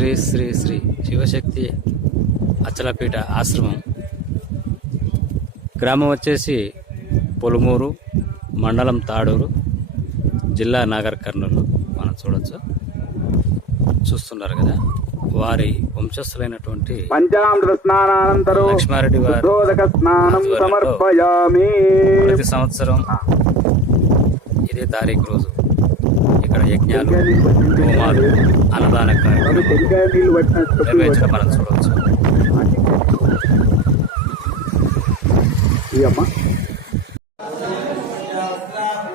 శ్రీ శ్రీ శ్రీ శివశక్తి అచలపీఠ ఆశ్రమం. గ్రామం వచ్చేసి పొలుమూరు, మండలం తాడూరు, జిల్లా నాగర్ కర్నూలు. మనం చూస్తున్నారు కదా, వారి వంశస్థులైనటువంటి లక్ష్మారెడ్డి వారు ప్రతి సంవత్సరం ఇదే తారీఖు రోజు ఇక్కడ యజ్ఞాలు, హోమాలు, అన్నదాన కార్యక్రమాలు నిర్వహించడం మనం చూడవచ్చు.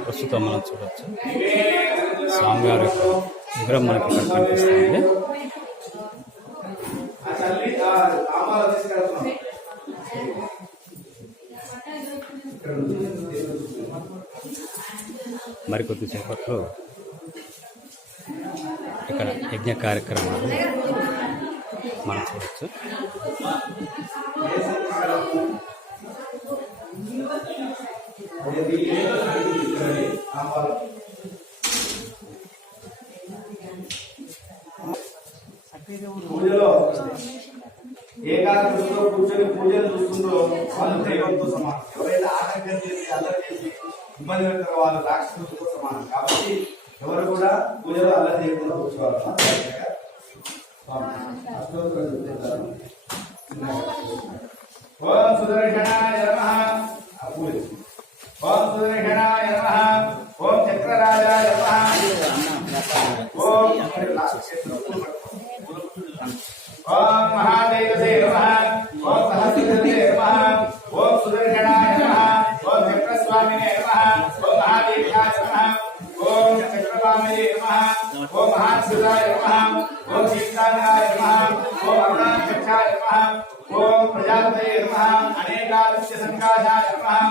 ప్రస్తుతం మనం చూడవచ్చు స్వామివారి విగ్రహం మనకి ఇక్కడ కనిపిస్తుంది. మరికొద్ది సేపట్లో ఇక్కడ యజ్ఞ కార్యక్రమాలు మనం చూడవచ్చు. పూజలో ఏకాగ్రతతో కూర్చొని పూజలు చూస్తుందో వాళ్ళు దైవంతో సమానం. ఎవరైతే ఆటంకం చేసి అల్లరి చేసి ఇబ్బంది పెడతారో వాళ్ళు రాక్షసులతో సమానం. కాబట్టి ఎవరు కూడా పూజలో అల్లరి చేయకుండా కూర్చోవాలి. ఓం సుదర్శనాయ నమః, ఓం సుదర్శనాయ నమః, ఓం చక్రరాజాయ నమః, ఓం ఓం మహాదేవతే నమః, ఓం సహస్రదే నమః, ఓం సుదర్శనాయ నమః, ఓం చక్రస్వామినే నమః, ఓం మహాదేవాయ నమః, ఓం చక్రపాణయే నమః, ఓం మహాశివాయ నమః, ఓం శీతానాయ నమః, ఓం అరుణాక్షాయ నమః, ఓం ప్రజాపతయే నమః, అనేకాదశ సంకాశాయ నమః,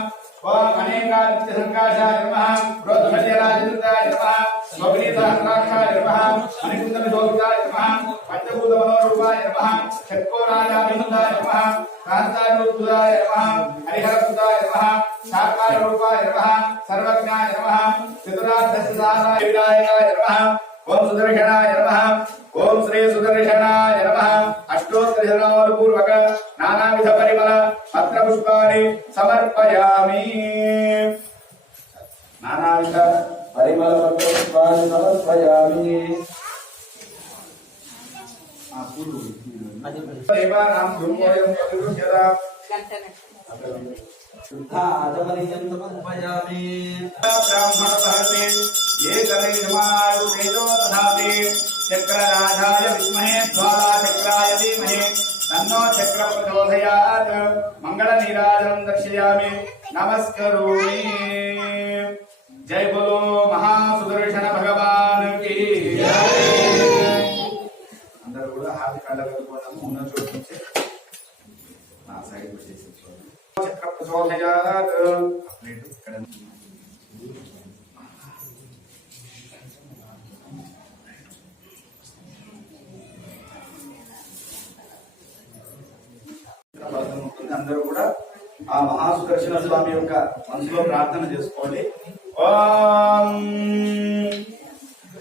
ఓం అనేకాదశ సంకాశాయ నమః, రోధమల్యరాజృతాయ నమః, స్వగ్ని సహస్రాక్షాయ నమః, అనికుందన శోభితాయ నమః, పంచభూత మనోరూపాయ నమః, షట్కోరాజాభిముఖాయ నమః, సహస్రారూపాయ నమః, హరిహరసుతాయ నమః, సాకార రూపాయ నమః, సర్వజ్ఞాయ నమః, చతురార్థ వినాయకాయ నమః, ఓం సుదర్శనాయ నమః, ఓం శ్రీ సుదర్శనాయ నమః. అష్టోత్తర శతనామపూర్వక నానావిధ పరిమళ పత్ర పుష్పాన్ని సమర్పయామి. నానావిధ పరిమళ పత్ర పుష్పాన్ని సమర్పయామి. దేవానాం ధూమోయం ప్రతిగృహ్యత శుద్ధాజమనియం సమర్పయామి. బ్రాహ్మణ సహతే ఏకైర్మాయు తేజో దధాతి. చక్రరాజాయ విద్మహే జ్వాలాచక్రాయ ధీమహి తన్నో చక్ర ప్రచోదయాత్. మంగళ నీరాజనం దర్శయామి, నమస్కరోమి. జై బోలో మహాసుదర్శన భగవాన్ కి జై. అందరూ కూడా హారతి కళ్ళగలుగుతాము. ఉన్న చోటు నుంచి నా సైడ్ వచ్చేసి చక్ర ప్రచోదయాత్. ఇక్కడ అందరూ కూడా ఆ మహాసుదర్శన స్వామి యొక్క మనసులో ప్రార్థన చేసుకోండి. ఓం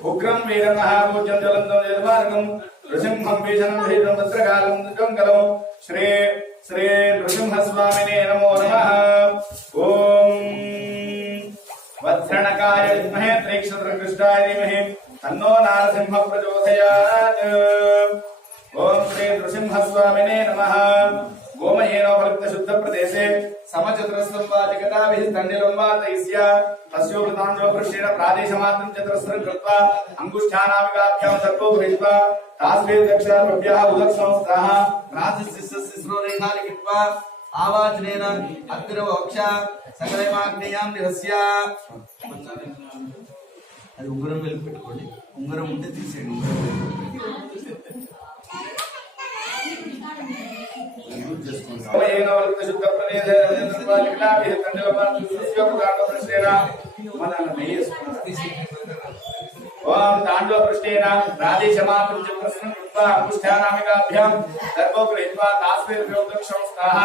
ఉగ్రం వీరం మహాభూజం జ్వలంతం నిర్మార్గం నృసింహం భీషణం భీషణం భద్రకాలం జంగలం శ్రీ శ్రీ నృసింహస్వామినే నమో నమః. ఓం వత్సరణకాయ విద్మహే త్రైక్షత్రకృష్టాయ ధీమహి తన్నో నారసింహ ప్రచోదయాత్. ఓం శ్రీ నృసింహస్వామినే నమః. గోమయేనోపలిప్త శుద్ధ ప్రదేశే సమచతురస్రం వాదికటాభిః దండిలం వా తైస్య తస్యోపృతాండవ పృష్ఠేన ప్రాదేశమాత్రం చతురస్రం కృత్వా అంగుష్ఠానామికాభ్యాం దర్భో గృహీత్వా తాస్మిన్ దక్షిణాభ్యః ఉదక్షంస్థాః రాజశిశిశ్రో రేఖా లిఖిత్వా ఆవాచనేన అగ్రవక్ష సకలైమాగ్నేయాం నిరస్య. అది ఉంగరం వెళ్ళి పెట్టుకోండి. ఉంగరం ఉంటే తీసేయండి. శుద్ధ ఓం తాండవ పృష్ఠేన ప్రాదేశమాత్రం చ ప్రశ్నం కృత్వా అంగుష్ఠానామికాభ్యాం దర్భో గృహీత్వా తాస్మిన్ దక్షిణస్థాః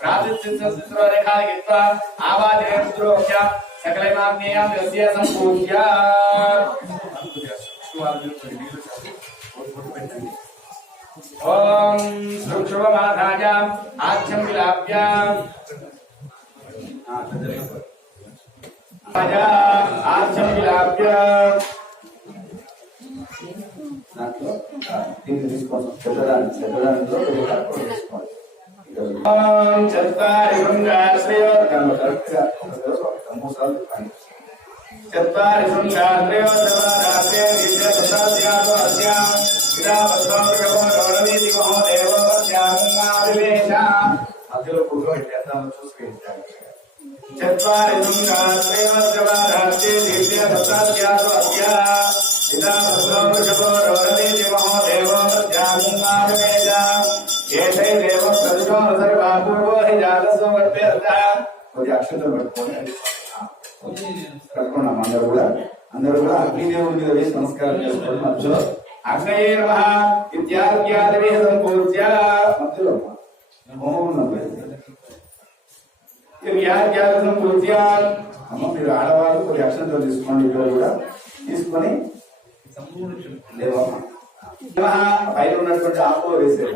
ప్రాదేశిశ్రో రేఖా లిఖిత్వా ఆవాచనేన రుద్రోక్ష సకలైమాగ్నేయాం నిరస్య సంపూజ్య. ఓం సూక్ష్మమాధాయాం ఆచ్యం విలాప్యాం ఆచ్యం విలాప్యాం దీన్ని తీసుకోండి పెద్దదానిలో చత్వారి శృంగాశ్రయో కరెక్ట్గా 3 సార్లు చెప్పండి. చత్వారి శృంగాశ్రయో మధ్యలో పువ్వు పెట్టేద్దాం చూసి చత్వారి అక్షంతలు కట్టుకున్నాం. అందరూ కూడా అగ్నిదేవుడి మీద వేసి నమస్కారం చేసుకోండి. మధ్యలో అగ్నయే నమః ఇత్యాద్యాదవే సంపూజ్య మధ్యలో సంపూజ్య అమ్మ మీరు ఆడవాళ్ళు కొన్ని అక్షంతలు తీసుకోండి. ఇక్కడ కూడా తీసుకొని లేవమ్మా పైన ఉన్నటువంటి ఆకులో వేసేది.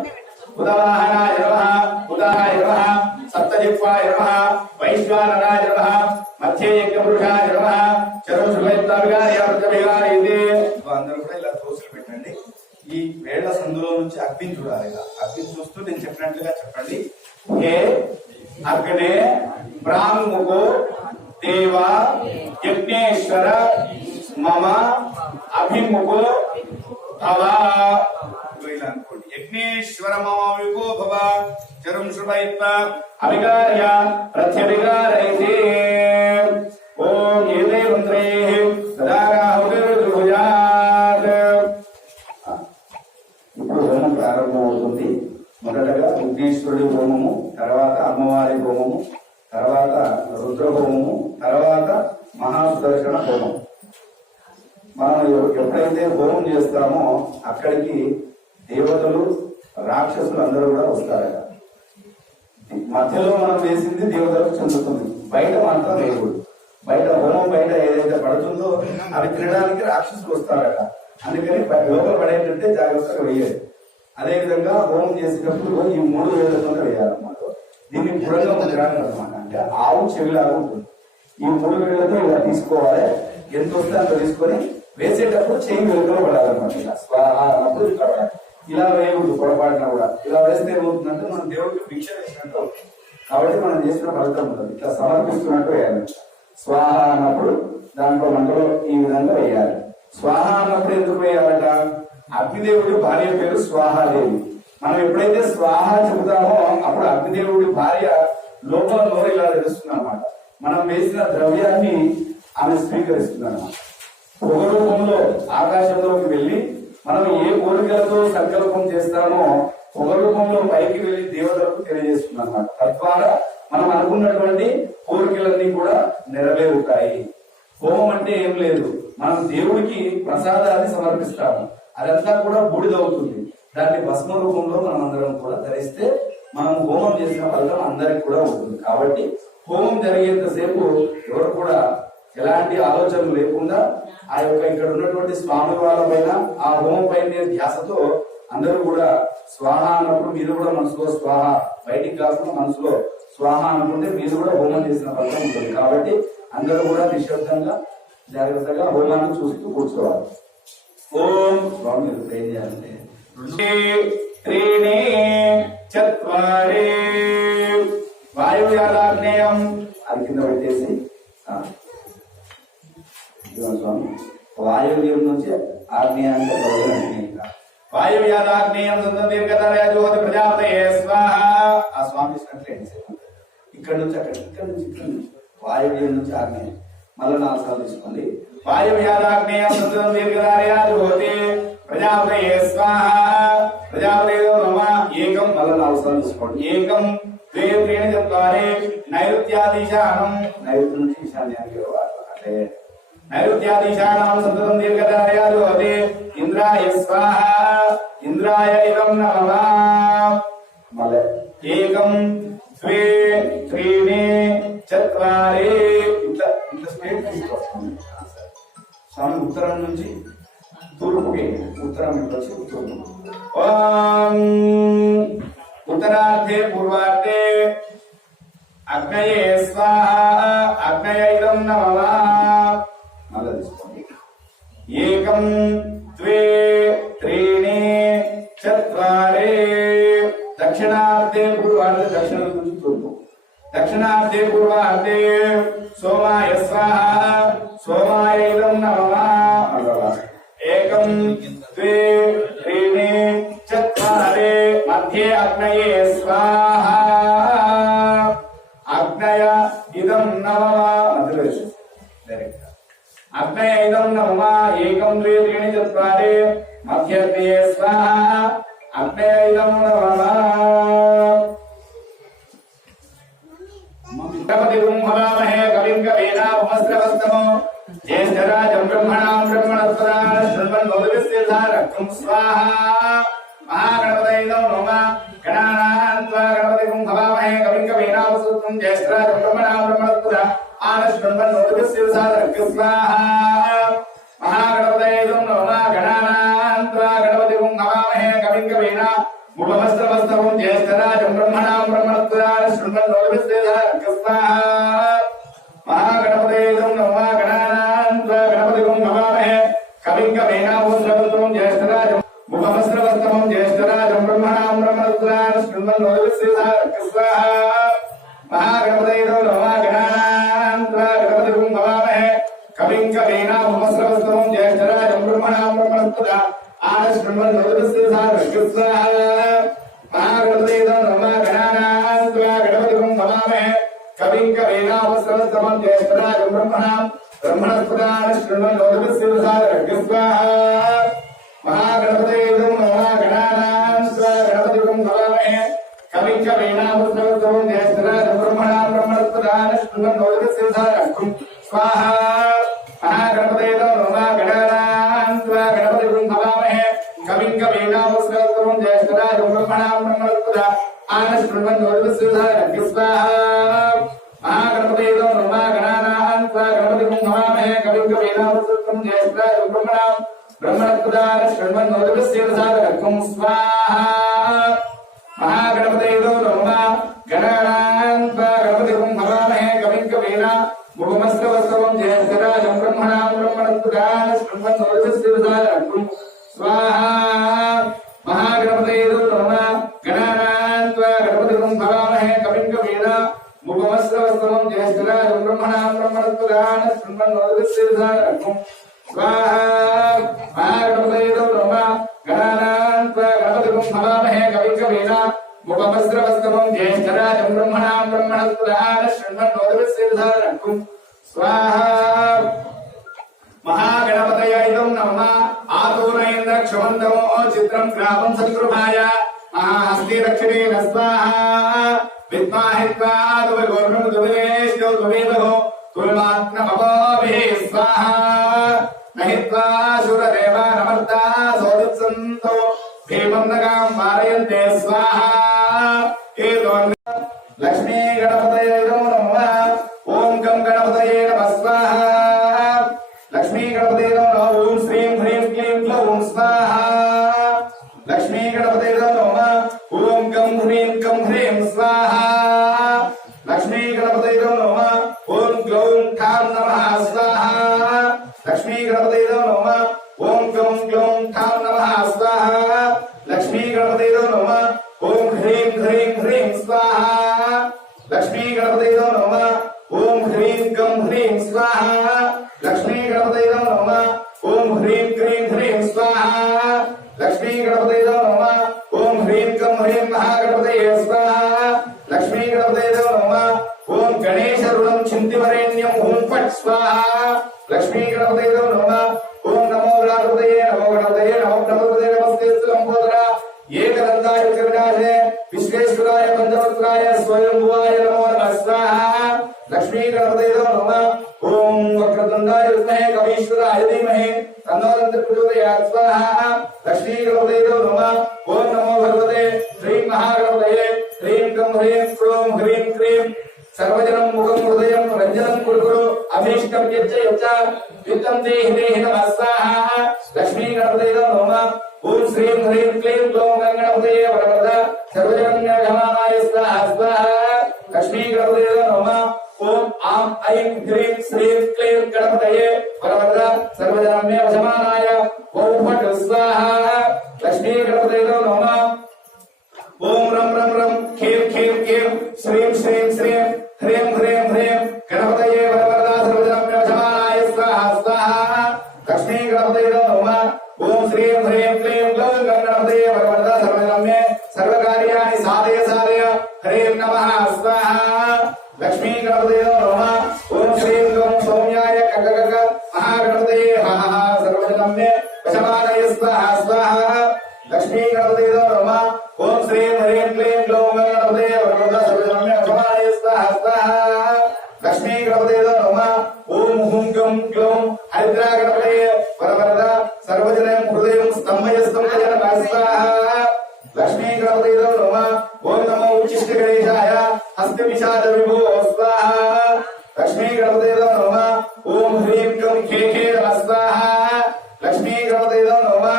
ఉదాహరణాయ నమః ఉదాయ నమః సప్తజిహ్వాయ నమః వైశ్వానరాయ నమః మధ్యే యజ్ఞపురుషాయ నమః అందరూ కూడా ఇలా దోశలు పెట్టండి. ఈ వేళ్ల సందులో నుంచి అగ్ని చూడాలి. ఇలా అగ్ని చూస్తూ నేను చెప్పినట్లుగా చెప్పండి. హే అగ్నే బ్రాహ్మణో దేవ యజ్ఞేశ్వర మమ అభిముఖో భవ. ఇలా అనుకోండి. యజ్ఞేశ్వర మమ విభో భవ చరం శుభైత్వ అవికార్య ప్రత్యవికారైతే. ఓం ఏదే మంత్రే సదారాహుర్జుహుయాత్. ఇప్పుడు హోమం ప్రారంభమవుతుంది. మొదటగా విఘ్నేశ్వరుడి హోమము, తర్వాత అమ్మవారి హోమము, తర్వాత రుద్ర హోమము, తర్వాత మహాసుదర్శన హోమం. మనం ఎప్పుడైతే హోమం చేస్తామో అక్కడికి దేవతలు రాక్షసులు అందరూ కూడా వస్తారట. మధ్యలో మనం వేసింది దేవతలకు చెందుతుంది, బయట మాత్రం దేవుడు. బయట హోమం బయట ఏదైతే పడుతుందో అవి తినడానికి రాక్షసులు వస్తారట. అందుకని లోపల పడేటంటే జాగ్రత్తగా వేయాలి. అదేవిధంగా హోమం చేసేటప్పుడు ఈ 3 వేళ్లతో వేయాలన్నమాట. దీన్ని పురంగా ముద్రాన్ని అనమాట. అంటే ఆవు చెవిలాగా ఉంటుంది. ఈ 3 వేళ్లతో ఇలా తీసుకోవాలి. ఎంత వస్తే అంత తీసుకొని వేసేటప్పుడు చెయ్యి వెలుగులో పడాలన్నమాట. ఇలా స్వాహ అన్నప్పుడు ఇలా వేయకూడదు. పొరపాటున కూడా ఇలా వేస్తే ఏమవుతుందంటే మనం దేవుడికి భిక్ష వేసినట్టు అవుతుంది. కాబట్టి మనం చేసిన ఫలితం ఉంటుంది. ఇట్లా సమర్పిస్తున్నట్టు వేయాలి. స్వాహ అన్నప్పుడు దాంట్లో మంటలో ఈ విధంగా వేయాలి. స్వాహ అన్నప్పుడు ఎందుకు వేయాలట? అగ్నిదేవుడి భార్య పేరు స్వాహాదేవి. మనం ఎప్పుడైతే స్వాహ చెబుతామో అప్పుడు అగ్నిదేవుడి భార్య లోపల ఇలా తెలుస్తుంది అనమాట. మనం వేసిన ద్రవ్యాన్ని ఆమె స్వీకరిస్తుంది అనమాట. పొగ రూపంలో ఆకాశంలోకి వెళ్లి మనం ఏ కోరికలతో సంకల్పం చేస్తామో పొగ రూపంలో పైకి వెళ్లి దేవతలకు తెలియజేస్తుంది అనమాట. తద్వారా మనం అనుకున్నటువంటి కోరికలన్నీ కూడా నెరవేరుతాయి. హోమం అంటే ఏం లేదు, మనం దేవుడికి ప్రసాదాన్ని సమర్పిస్తాము. అదంతా కూడా బూడిదవుతుంది. దాన్ని భస్మ రూపంలో మనం అందరం కూడా ధరిస్తే మనం హోమం చేసిన ఫలితం అందరికి కూడా ఉంటుంది. కాబట్టి హోమం జరిగేంతసేపు ఎవరు కూడా ఎలాంటి ఆలోచనలు లేకుండా ఆ యొక్క ఇక్కడ ఉన్నటువంటి స్వామి వాళ్ళ పైన ఆ హోమం పైన ధ్యాసతో అందరూ కూడా స్వాహ అన్నప్పుడు మీరు కూడా మనసులో స్వాహ, బయటికి కాకుండా మనసులో స్వాహ అనుకుంటే మీరు కూడా హోమం చేసిన ఫలితం ఉంటుంది. కాబట్టి అందరూ కూడా నిశ్శబ్దంగా జాగ్రత్తగా హోమాన్ని చూస్తూ కూర్చోవాలి. ఓం స్వామి ఏం చేయాలంటే 2 3 4 వాయువ్యాగ్నేయం అది కింద పెట్టేసి స్వామి వాయువ్యం నుంచి ఆగ్నేయానికి వాయువ్యాగ్నేయం దీర్ఘతరయోతి ప్రజాపతయే స్వాహ. ఆ స్వామి ఇక్కడ నుంచి అక్కడ, ఇక్కడ నుంచి ఇక్కడ నుంచి వాయువ్యం నుంచి ఆగ్నేయం మళ్ళీ 4 సార్లు తీసుకోండి. వాయువ్యాగ్నేయం దీర్ఘతరయోతి ప్రజాపతయే స్వాహ. ప్రజాపతయో నమ ఏకం మళ్ళీ 4 సార్లు తీసుకోండి. ఏకం 2 3 4 నైరుత్యాదిశానం నైరుతి నుంచి ఈశాన్యానికి అంటే నైరుత్యాదిశానం సంతతం దీర్ఘతరయోతి ఇంద్రాయ స్వాహ. ఇంద్రాయ ఇదం నమః. మళ్ళీ ఏకం 2 3 4 ఇట్లా స్ట్రేట్ తీసుకోవాలి. స్వామి ఉత్తరం నుంచి తూర్పుకి ఉత్తరం వచ్చి తూర్పు. ఓం ఉత్తరార్థే పూర్వార్థే అగ్నయే స్వాహ అగ్నయ ఇదం నమః. మళ్ళా తీసుకోండి. ఏకం ద్వే త్రీణి చత్వారే దక్షిణార్థే పూర్వార్థే దక్షిణ నుంచి తూర్పు. దక్షిణార్థే పూర్వార్థే సోమాయ స్వాహ సోమాయ ఇదం నమః. ఏకం ద్వే త్రీణి చత్వారే మధ్యే అగ్నయే స్వాహ అగ్నయ ఇదం నమః. అగ్నయ ఇదం నమః. ఏకం ద్వే త్రీణి చత్వారే మధ్యే అగ్నయే స్వాహ అగ్నయ ఇదం నమః. గణపతిం హవామహే కవిం కవీనాముపస్రవస్తమో జ్యేష్ఠరాజం బ్రహ్మణాం బ్రహ్మణస్పదా శృణ్వన్నోదిభిస్సిద్ధారక్తుం స్వాహా. మహాగణపతయే నమః. గణానాం త్వా గణపతిం హవామహే కవిం కవీనాముపస్రవస్తమో జ్యేష్ఠరాజం బ్రహ్మణాం బ్రహ్మణస్పదా శృణ్వన్నోదిభిస్సిద్ధారక్తుం స్వాహా. మహాగణపతయే నమః. గణానాం త్వా గణపతిం హవామహే కవిం కవీనాముపస్రవస్తమో జ్యేష్ఠరాజం బ్రహ్మణాం బ్రహ్మణస్పదా శృణ్వన్నోదిభిస్సిద్ధారక్తుం స్వాహా. మహాగణపతయే నమః. గణానాం త్వా గణపతిం హవామహే కవిం కవీనాముపస్రవస్తమో జ్యేష్ఠరాజం బ్రహ్మణాం బ్రహ్మణస్పదా శృణ్వన్నోదిభిస్సిద్ధారక్తుం స్వాహా. మహాగణపతయే నమః. గణానాం త్వా గణపతిం హవామహే కవిం కవీనాముపస్రవస్తమో జ్యేష్ఠరాజం బ్రహ్మణాం బ్రహ్మణస్పదా శృణ్వన్నోదిభిస్సిద్ధారక్తుం స్వాహా. మహాగణపతయే నమః. గణానాం త్వా గణపతిం హవామహే కవిం కవీనాముపస్రవస్తమో జ్యేష్ఠరాజం బ్రహ్మణాం బ్రహ్మణస్పదా శృణ్వన్నోదిభిస్సిద్ధారక్తుం స్వాహా. మహాగణపతయే నమః. గణానాం త్వా గణపతిం హవామహే కవిం కవీనాముపస్రవస్తమో జ్యేష్ఠరాజం బ్రహ్మణాం బ్రహ్మణస్పదా శృణ్వన్నోదిభిస్సిద్ధారక్తుం స్వాహా. మహాగణపతయే నమః. గణానాం త్వా గణపతిం హవామహే కవిం కవీనాముపస్రవస్తమో జ్యేష్ఠరాజం బ్రహ్మణాం బ్రహ్మణస్పదా శృణ్వన్నోదిభిస్సిద్ధారక్తుం స్వాహా. మహాగణపతయే నమః. గణానాం త్వా గణపతిం హవామహే కవిం కవీనాముపస్రవస్తమో జ్యేష్ఠరాజం బ్రహ్మణాం బ్రహ్మణస్పదా శృణ్వన్నోదిభిస్సిద్ధారక్తుం స్వాహా. మహాగణపతయే నమః. గణానాం త్వా గణపతిం హవామహే కవిం కవీనాముపస్రవస్తమో జ్యేష్ఠరాజం బ్రహ్మణాం బ్రహ్మణస్పదా శృణ్వన్నోదిభిస్సిద్ధారక్తుం స్వాహా. మహాగణపతయే నమః. గణానాం త్వా గణపతిం హవామహే కవిం కవీనాముపస్రవస్తమో జ్యేష్ఠరాజం బ్రహ్మణాం బ్రహ్మణస్పదా శృణ్వన్నోదిభిస్సిద్ధారక్తుం స్వాహా. మహాగణపతయే నమః. గణానాం త్వా గణపతిం హవామహే కవిం కవీనాముపస్రవస్తమో జ్యేష్ఠరాజం బ్రహ్మణాం బ్రహ్మణస్పదా శృణ్వన్నోదిభిస్సిద్ధారక్తుం స్వాహా. మహాగణపతయే నమః. ఆతూనైంద్ర క్షమంతమో చిత్రం గ్రామం సత్కృపాయ మహాహస్తి దక్షిణేన స్వాహా. విద్మహే త్వా దుర్గోర్ణముద్వేష్యో దువేదహో తుల్మాత్మభవోభిః స్వాహా. నహి త్వా శూరదేవా నమర్తా సోదిత్సంతో భీమం నగాం పారయంతే స్వాహా. లక్ష్మీ గణపతయే నమః. ఓం గం గణపతయే నమః స్వాహా. లక్ష్మీ గణపతయే నమః. ఓం శ్రీం హ్రీం క్లీం క్లౌం స్వాహా. లక్ష్మీ గణపతయే నమః. ఓం గం హ్రీం స్వాహా. లక్ష్మీ గణపతయే నమః. ఓం గ్లౌం ఠాం నమః స్వాహా. లక్ష్మీ గణపతయే నమః. ఓం గం గ్లౌం ఠాం నమః స్వాహా. లక్ష్మీ గణపతయే నమః. ఓం హ్రీం స్వాహా. లక్ష్మీ గణపతయే నమః. ఓం హ్రీం గం హ్రీం స్వాహా. లక్ష్మీ గణపతయే నమః. ఓం హ్రీం స్వాహా. లక్ష్మీ గణపతయే నమః. ఓం హ్రీం గం హ్రీం మహాగణపతయే స్వాహా. లక్ష్మీ గణపతయే నమః. ఓం గణేశ రుణం చింతివరేణ్యం ఓం ఫట్ స్వాహా. లక్ష్మీ గణపతయే నమః. ఓం నమో గణపతయే నమో గణపతయే నమో గణపతయే నమస్తే లంబోదర ఏకదంతాయ విఘ్నవినాశనే విశ్వేశ్వరాయ పంచవక్త్రాయ స్వయంభువాయ నమో నమః స్వాహా. లక్ష్మీ గణపతయే నమః. ఓం వక్రతుండాయ విద్మహే కవీశ్వరాయ ధీమహి తన్నో దంతి ప్రచోదయాత్ స్వాహా. లక్ష్మీ గణపతయే నమః. ఓం నమో భగవతే శ్రీ మహాగణపతయే హ్రీం గం హ్రీం క్రోం హ్రీం క్రీం సర్వజనం ముఖం హృదయం రంజనం కురుకురు అభీష్ట उच्छिष्टं यच्च यच्च वित्तं देहि देहि नमः स्वाहा लक्ष्मी गणपतये नमः ओम श्रीं ह्रीं क्लीं ग्लौं गणपतये वरवरद सर्वजनन्यगमानाय स्वाहा स्वाहा लक्ष्मी गणपतये नमः ओम आं ऐं ह्रीं श्रीं क्लीं गणपतये वरवरद सर्वजनन्यगमानाय ओम फट् स्वाहा लक्ष्मी गणपतये नमः ओम रं रं रं खें खें खें श्रीं श्रीं श्रीं ह्रीं ह्रीं ह्रीं गणपतये वरवरद सर्वजनन्यगमानाय स्वाहा स्वाहा लक्ष्मी गणपतये नमः ओम श्रीं ह्रीं क्लीं ग्लौं गणपतये वरवरद सर्वजनन्य सर्वकार्याणि साधय साधय ह्रीं नमः स्वाहा लक्ष्मी गणपतये नमः ओम श्रीं ग्लौं सौम्याय कककक महागणपतये हः सर्वजनन्य वशमानय स्वाहा स्वाहा लक्ष्मी गणपतये नमः ओम श्रीं ह्रीं क्लीं ग्लौं गणपतये वरवरद सर्वजनन्य वशमानय स्वाहा स्वाहा लक्ष्मी गणपतये नमः ओम हुं गं ग्लौं हरिद्रा गणपतये वरवरद सर्वजनं हृदयं स्तंभय स्वाहा लक्ष्मी गणपतये नमः ओम नमो उच्चिष्ट गणेशाय हस्त विषाद विभो स्वाहा लक्ष्मी गणपतये नमः ओम ह्रीं क्लीं खे खे नमः स्वाहा लक्ष्मी गणपतये नमः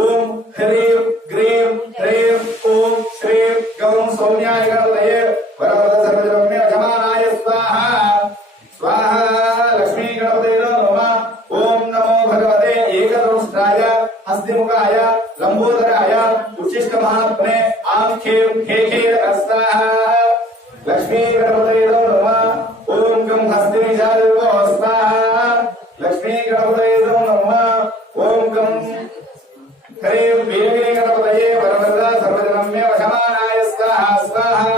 ओम ह्रीं ग्रीं ह्रीं ओम श्रीं गौं सौम्याय गणपतये वरवरद सर्वजनं गमानाय स्वाहा स्वाहा लक्ष्मी गणपतये नमः ओम नमो भगवते एकदंष्टाय हस्तिमुखाय लंबोदराय उच्छिष्ट महात्मने आं खें खे खे स्वाहा लक्ष्मी गणपतये नमः ओम गं हस्तिनिषाद स्वाहा लक्ष्मी गणपतये नमः ओम गं ह्रीं वेगिनी गणपतये वरवरद सर्वजनन्य वशमानाय स्वाहा स्वाहा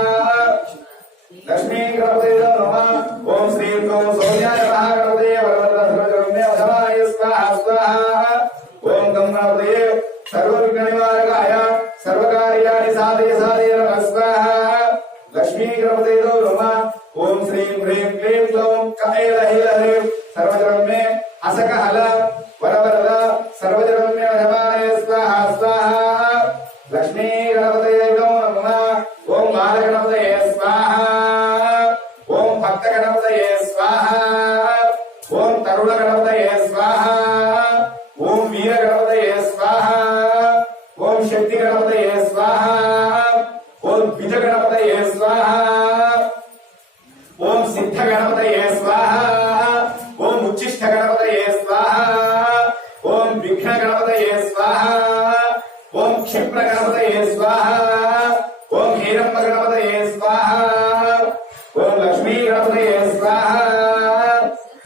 लक्ष्मी गणपतये नमः ओम श्रीं गौं सौम्याय महागणपतये वरवरद सर्वजनन्य वशमानाय स्वाहा स्वाहा ओम गं गणपतये सर्वविघ्ननिवारकाय सर्वकार्याणि साधय साधय नमः स्वाहा लक्ष्मी गणपतये नमः ओम श्रीं ह्रीं क्लीं ग्लौं कैलहिलह्रीं सर्वजनन्य असकहल वरवरद सर्वजनन्य वशमानाय स्वाहा स्वाहा लक्ष्मी गणपतये नमः ओम बालगणपतये स्वाहा ओम भक्तगणपतये स्वाहा ओम तरुणगणपतये स्वाहा ओम वीरगणपतये स्वाहा ओम शक्तिगणपतये स्वाहा ओम बीजगणपतये स्वाहा ओम सिद्धगणपतये स्वाहा ओम उच्चिष्टगणपतये स्वाहा ओम विघ्नगणपतये स्वाहा ओम क्षिप्रगणपतये स्वाहा ओम हेरम्बगणपतये स्वाहा ओम लक्ष्मी गणपतये स्वाहा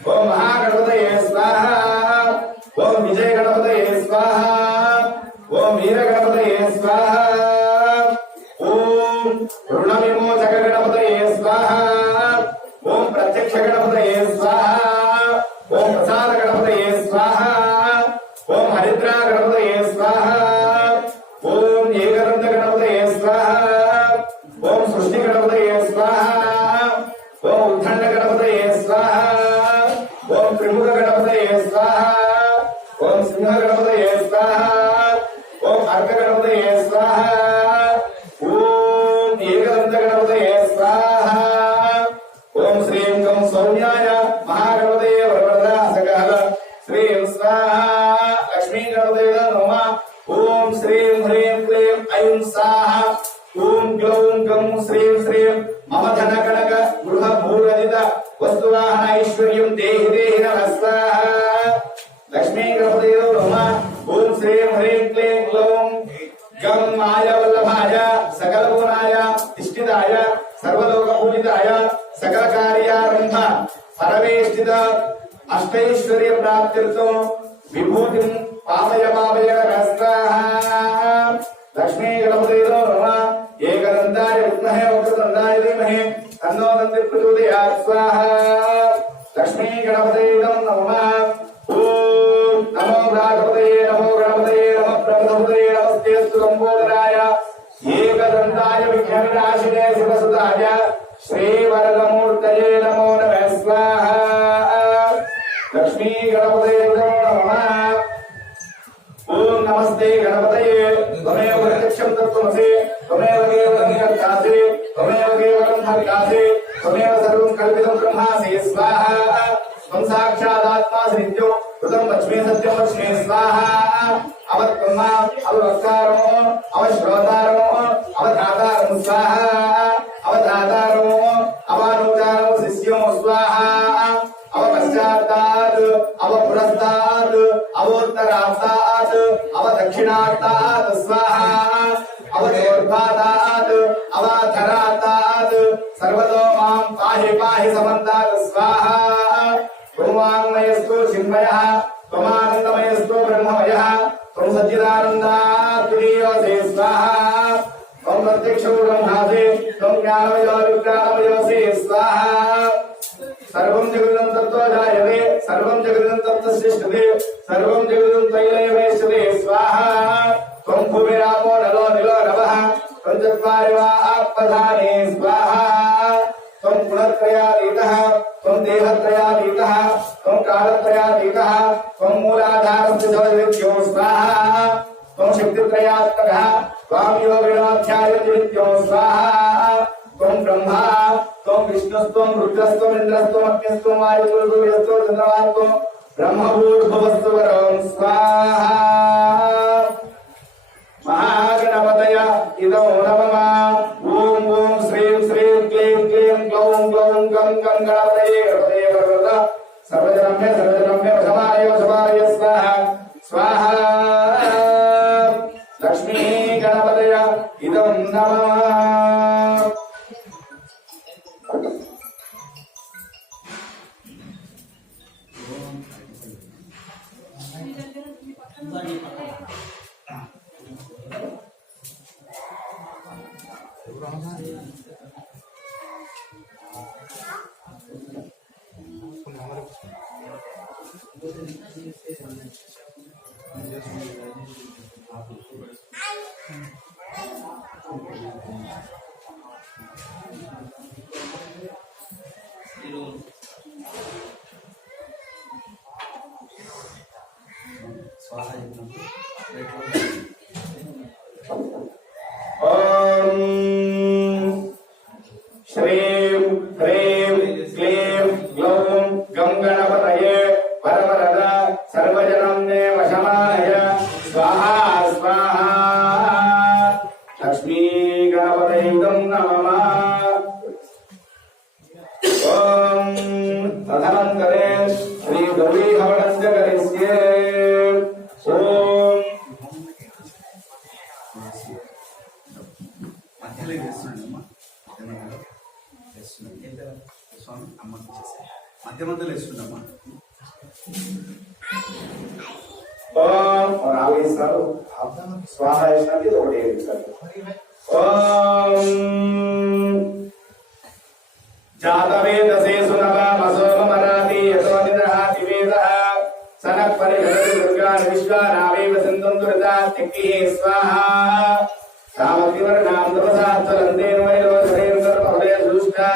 ओम महागणपतये स्वाहा ओम विजय गणपतये स्वाहा ओम वीरगणपतये स्वाहा ओम ऋणविमोचक गणपतये स्वाहा ओम प्रत्यक्ष गणपतये स्वाहा ओम प्रसाद गणपतये स्वाहा ओम हरिद्रा गणपतये स्वाहा ओम एकदंत गणपतये स्वाहा ओम सृष्टि गणपतये स्वाहा ओम उद्दंड गणपतये स्वाहा ओम त्रिमुख गणपतये स्वाहा ओम सिंह गणपतये स्वाहा ओम अर्क गणपतये स्वाहा ओम एकदंत गणपतये स्वाहा ओम श्रीं गं सौम्याय महागणपतये वरवरद सकल श्रीं स्वाहा लक्ष्मी गणपतये नमः ओम श्रीं ह्रीं क्लीं ऐं स्वाहा ओम ग्लौं गं श्रीं श्रीं मम धन कनक गृह भूरजित वस्तुवाहन ऐश्वर्यं देहि देहि नमः स्वाहा लक्ष्मी गणपतये नमः ओम श्रीं ह्रीं क्लीं ग्लौं गं मायावल्लभाय सकलगुणाय इष्टिदाय सर्वलोक पूजिताय सकल कार्यारंभ परमेष्टित अष्टैश्वर्य प्राप्त्यर्थं विभूतिं पापय पापय स्वाहा लक्ष्मी गणपतये नमः एकदन्ताय विद्महे वक्रतुण्डाय धीमहि तन्नो दन्ति प्रचोदयात् स्वाहा लक्ष्मी गणपतये नमः ओम नमो गणपतये नमो प्रभुपतये नमस्तेस्तु लंबोदराय एकदन्ताय विघ्नविनाशिने शिवसुताय श्रीवरदमूर्तये नमो नमः स्वाहा लक्ष्मी गणपतये नमः ओम नमस्ते गणपतये त्वमेव प्रत्यक्षं तत्त्वमसि त्वमेव केवलं निकर्तासि त्वमेव केवलं हरिकासि त्वमेव सर्वं कल्पितं ब्रह्मासि स्वाहा त्वं साक्षादात्मासि नित्यो कृतं लक्ष्मी सत्यं लक्ष्मी स्वाहा अवत्मा अववक्तारो अवश्रोतारो अवधातारो स्वाहा अवधातारो अवानुचारो शिष्यो स्वाहा अवपश्चात्तात् अवपुरस्तात् अवोत्तरात्तात् अवदक्षिणात्तात् स्वाहा अवदोर्ध्वातात् अवाधरात्तात् सर्वतो मां पाहि पाहि समन्तात् स्वाहा त्वमाङ्मयस्तु चिन्मयः त्वमानन्दमयस्तु ब्रह्ममयः त्वं सच्चिदानन्दात् तुरीयोऽसि स्वाहा त्वं प्रत्यक्षो ब्रह्मासि त्वं ज्ञानमयो विज्ञानमयोऽसि स्वाहा सर्वं जगदं तत्त्व जायते सर्वं जगदं तत्त्व सृष्टते सर्वं जगदं त्वयैवेष्यते स्वाहा त्वं भूमिरापो नलो निलो नभः त्वं चत्वारि वा आपधाने स्वाहा त्वं गुणत्रयातीतः त्वं देहत्रयातीतः त्वं कालत्रयातीतः त्वं मूलाधारस्य जगद्विद्यो स्वाहा त्वं शक्तित्रयात्मकः त्वां योगिनाध्यायनित्यो स्वाहा त्वं ब्रह्मा त्वं विष्णुस्त्वं रुद्रस्त्वं इन्द्रस्त्वं अग्निस्त्वं वायुस्त्वं चन्द्रमास्त्वं ब्रह्मभूर्भुवस्सु वरं स्वाहा महागणपतय इदो नमः ॐ ॐ श्रीं श्रीं क्लीं क्लीं ग्लौं ग्लौं गं गं गणपतये गणपतये वरवरद सर्वजनम्य वशमाय स्वाहा स्वाहा लक्ष्मी गणपतय इदं नमः श्रीं ह्रीं क्लीं ग्लौं गं गणपतये वरवरद सर्वजनम्ये वशमानय स्वाहा स्वाहा लक्ष्मी गणपतये नमः ॐ तदनन्तरे श्री गौरी हवनस्य करिष्ये ॐ స్వామి అమ్మకి మధ్య మధ్యలో వేస్తుండమ్మా ఓం రావేశారు స్వాహ వేసినది ఒకటి వేశారు ఓం జాతవేదసే సునవామసోమరాతి యతో నిదహాతి వేదః సనః పరిహరతి దుర్గాన్ విశ్వానావేవ సింధుం దురితాత్తిః స్వాహా కామతివర్ణాం తపసాత్వలందేన వైరోధరేణ సర్వహృదయ సుష్ఠా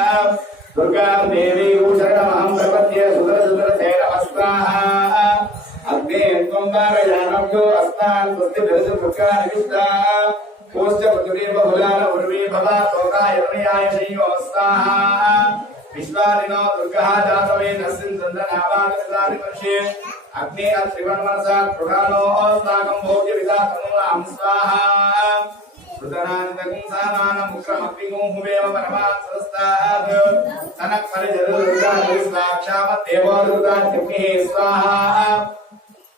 दुर्गां देवी शरणमहं प्रपद्ये सुदरसुदरसेन स्वाहा अग्ने त्वं वारयानभ्यो अस्तान् स्वस्तिभिर्षु दुर्गानिष्ठा पूश्च पृथिवीर्बहुलान उर्वी भवा तोकायतनयाय शय्यो स्वाहा विश्वादिनो दुर्गः जातवेदस्मिन् चन्द्रनाभागतानि वर्षे अग्ने अत्रिवन्मनसा कृणानो अस्ताकं भोग्यविदातनुनां स्वाहा सुतरांगं सामानं मुक्रमग्निगुं हुवेव परमात्सरस्तात् सनः परिजरुर्गानिस्वाक्षामद्देवो दुर्गात्युक्तिः स्वाहा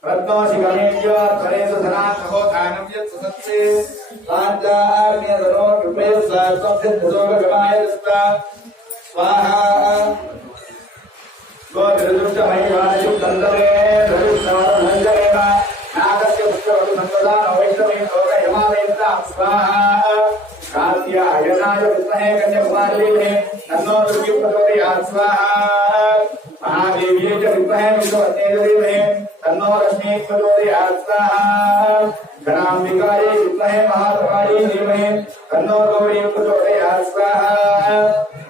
रत्नोशिगमेभ्यो त्वरेषु धनात्मको दानं यत् सुसत्से पाञ्चार्ण्यधनो कृपे स्वात्मभ्यद्धसोगमाय स्वाहा गोविरुद्धमयिवायुक्तन्दरे धरुष्णवरमञ्जरेव नागस्य पुत्रवधुसंवदानो वैष्णवे लोकयमावेन्द्रां स्वाहा कात्यायनाय विद्महे कन्याकुमारीमहे तन्नो दुर्गी प्रचोदयात् स्वाहा महादेव्यै च विद्महे विष्णुपत्न्यै च धीमहि तन्नो लक्ष्मी प्रचोदयात् स्वाहा गणाम्बिकायै विद्महे महाप्रभायै धीमहि तन्नो गौरी प्रचोदयात् स्वाहा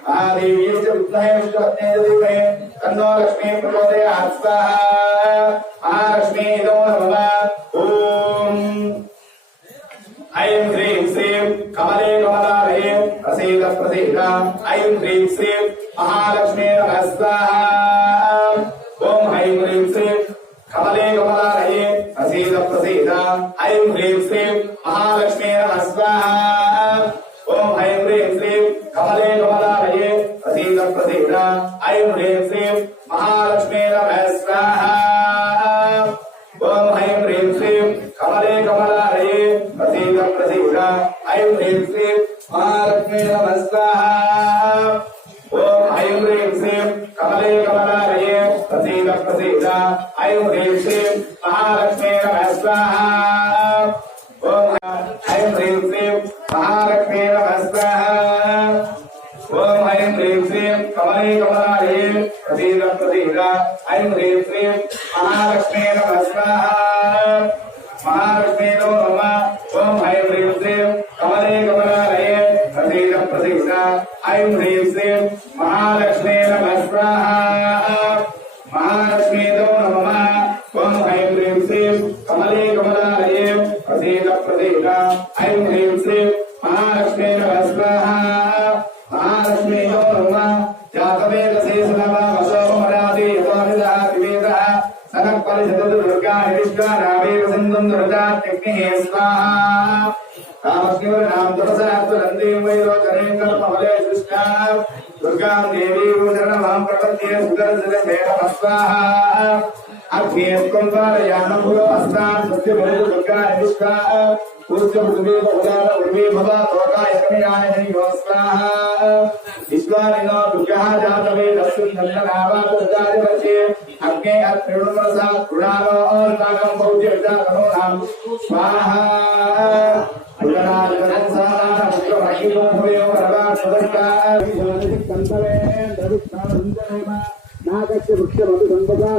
महादेव्यै च विद्महे विष्णुपत्न्यै च धीमहि तन्नो लक्ष्मी प्रचोदयात् स्वाहा महालक्ष्मी इदो नमः ॐ ऐं ह्रीं श्रीं कमले कमलालये प्रसीद प्रसीद ऐं ह्रीं श्रीं महालक्ष्मी नमः स्वाहा ॐ महालक्ष्मी नमः स्वाहा ओम ऐं ह्रीं श्रीं कमले कमलालये प्रसीद प्रसीद ऐं ह्रीं श्रीं महालक्ष्मी नमः स्वाहा ओम ऐं ह्रीं श्रीं कमले कमलालये प्रसीद प्रसीद ऐं ह्रीं श्रीं महालक्ष्मी नमः स्वाहा ओम ऐं ह्रीं श्रीं महालक्ष्मी नमः स्वाहा ओम ऐं ह्रीं श्रीं कमले कमलालये प्रसीद प्रसीद ऐं ह्रीं श्रीं महालक्ष्मी नमः स्वाहा महालक्ष्मी नमः ओम ऐं ह्रीं श्रीं कमले कमलालये प्रसीद प्रसीद ऐं ह्रीं श्रीं महालक्ष्मी नमः स्वाहा महालक्ष्मी नमः ओम ऐं ह्रीं श्रीं कमले कमलालये प्रसीद प्रसीद ऐं ह्रीं श्रीं महालक्ष्मी नमः स्वाहा महालक्ष्मी नमः जातवेद शेषनवा वसोमरादि यतोनिदः विवेदः सनः परिषदतु दुर्गा हिविश्वा रामेव सिन्धुं दुर्गात्यग्निः स्वाहा कामस्योर नाम तपसात्वरन्देव वैरोचने कल्पवले सृष्टा दुर्गां देवीं शरणमहं प्रपद्ये सुदर्शनमेव स्वाहा अग्नेस्त्वं पारयामं भूयो अस्तान् सत्यभवतु दुर्गा हिविश्वा पूज्य पृथ्वी बहुलाल उर्वी भवा लोकाय कन्याय नैव स्वाहा विश्वानिनो दुर्गः जातवेदस्मिन् नन्दनावातुर्जादिवचे अग्ने अत्रिणुमसा कृणालो ओर्ताकं पौज्य विजातनो नाम स्वाहा अजनाजनसाना मुख्यमहिमो भवेयो परवासुदस्ता विजोनिति कन्तवे दरुष्टारुञ्जनेम नागस्य वृक्षमधु सम्पदा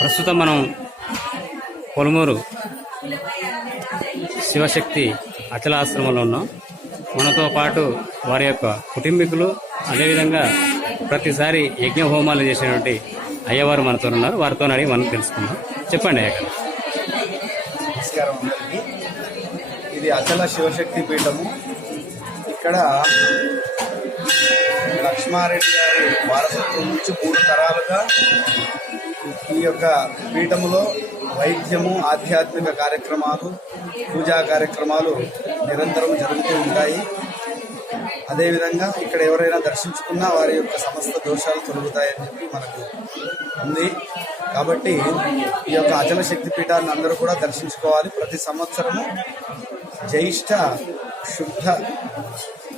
ప్రస్తుతం మనం పొలమూరు శివశక్తి అచలాశ్రమంలో ఉన్నాం. మనతో పాటు వారి యొక్క కుటుంబీకులు, అదేవిధంగా ప్రతిసారి యజ్ఞ హోమాలు చేసేటువంటి అయ్యవారు మనతో ఉన్నారు. వారితో అడిగి మనం తెలుసుకుందాం. చెప్పండి అయ్య. నమస్కారం అందరికీ. ఇది అచల శివశక్తి పీఠము. ఇక్కడ లక్ష్మారెడ్డి గారి వారసత్వం నుంచి 3 తరాలుగా ఈ యొక్క పీఠములో వైద్యము, ఆధ్యాత్మిక కార్యక్రమాలు, పూజా కార్యక్రమాలు నిరంతరం జరుగుతూ ఉంటాయి. అదేవిధంగా ఇక్కడ ఎవరైనా దర్శించుకున్నా వారి యొక్క సమస్త దోషాలు తొలగుతాయని చెప్పి మనకు ఉంది. కాబట్టి ఈ యొక్క అచల శక్తి పీఠాన్ని అందరూ కూడా దర్శించుకోవాలి. ప్రతి సంవత్సరము జ్యేష్ఠ శుద్ధ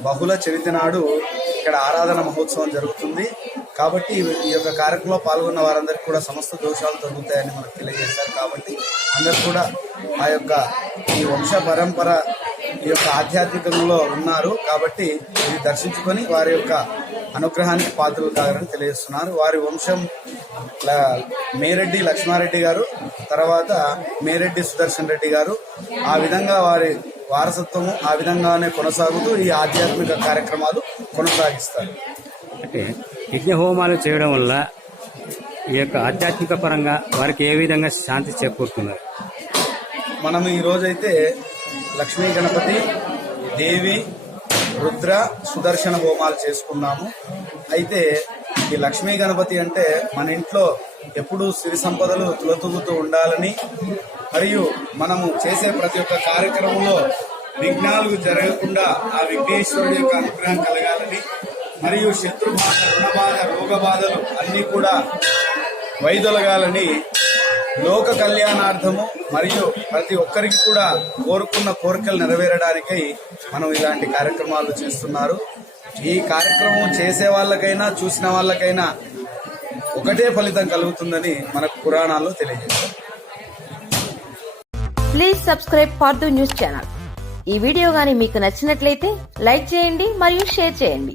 బహుళ చవితి నాడు ఇక్కడ ఆరాధన మహోత్సవం జరుగుతుంది. కాబట్టి ఈ యొక్క కార్యక్రమంలో పాల్గొన్న వారందరికీ కూడా సమస్త దోషాలు తొలగుతాయని మనకు తెలియజేశారు. కాబట్టి అందరూ కూడా ఆ యొక్క ఈ వంశ పరంపర ఈ యొక్క ఆధ్యాత్మికంలో ఉన్నారు. కాబట్టి ఇది దర్శించుకొని వారి యొక్క అనుగ్రహానికి పాత్రలు కావాలని తెలియజేస్తున్నారు. వారి వంశం మేరెడ్డి లక్ష్మారెడ్డి గారు, తర్వాత మేరెడ్డి సుదర్శన్ రెడ్డి గారు, ఆ విధంగా వారి వారసత్వము ఆ విధంగానే కొనసాగుతూ ఈ ఆధ్యాత్మిక కార్యక్రమాలు కొనసాగిస్తారు. అంటే యజ్ఞ హోమాలు చేయడం వల్ల ఈ యొక్క ఆధ్యాత్మిక పరంగా వారికి ఏ విధంగా శాంతి చేకూరుతున్నారు? మనం ఈ రోజైతే లక్ష్మీ గణపతి, దేవి, రుద్ర, సుదర్శన హోమాలు చేసుకున్నాము. అయితే ఈ లక్ష్మీ గణపతి అంటే మన ఇంట్లో ఎప్పుడూ సిరి సంపదలు తులతూగుతూ ఉండాలని, మరియు మనము చేసే ప్రతి ఒక్క కార్యక్రమంలో విఘ్నాలు జరగకుండా ఆ విఘ్నేశ్వరుడి యొక్క అనుగ్రహం కలగాలని, మరియు శత్రుబాధ, రుణబాధ, రోగబాధలు అన్నీ కూడా వైదొలగాలని, లోక కళ్యాణార్థము మరియు ప్రతి ఒక్కరికి కూడా కోరుకున్న కోరికలు నెరవేరడానికై మనం ఇలాంటి కార్యక్రమాలు చేస్తున్నారు. ఈ కార్యక్రమం చేసే వాళ్ళకైనా చూసిన వాళ్ళకైనా ఒకటే ఫలితం కలుగుతుందని మనకు పురాణాల్లో తెలియజేస్తారు. Please subscribe for news channel. ఈ వీడియో గాని మీకు నచ్చినట్లయితే లైక్ చేయండి మరియు షేర్ చేయండి.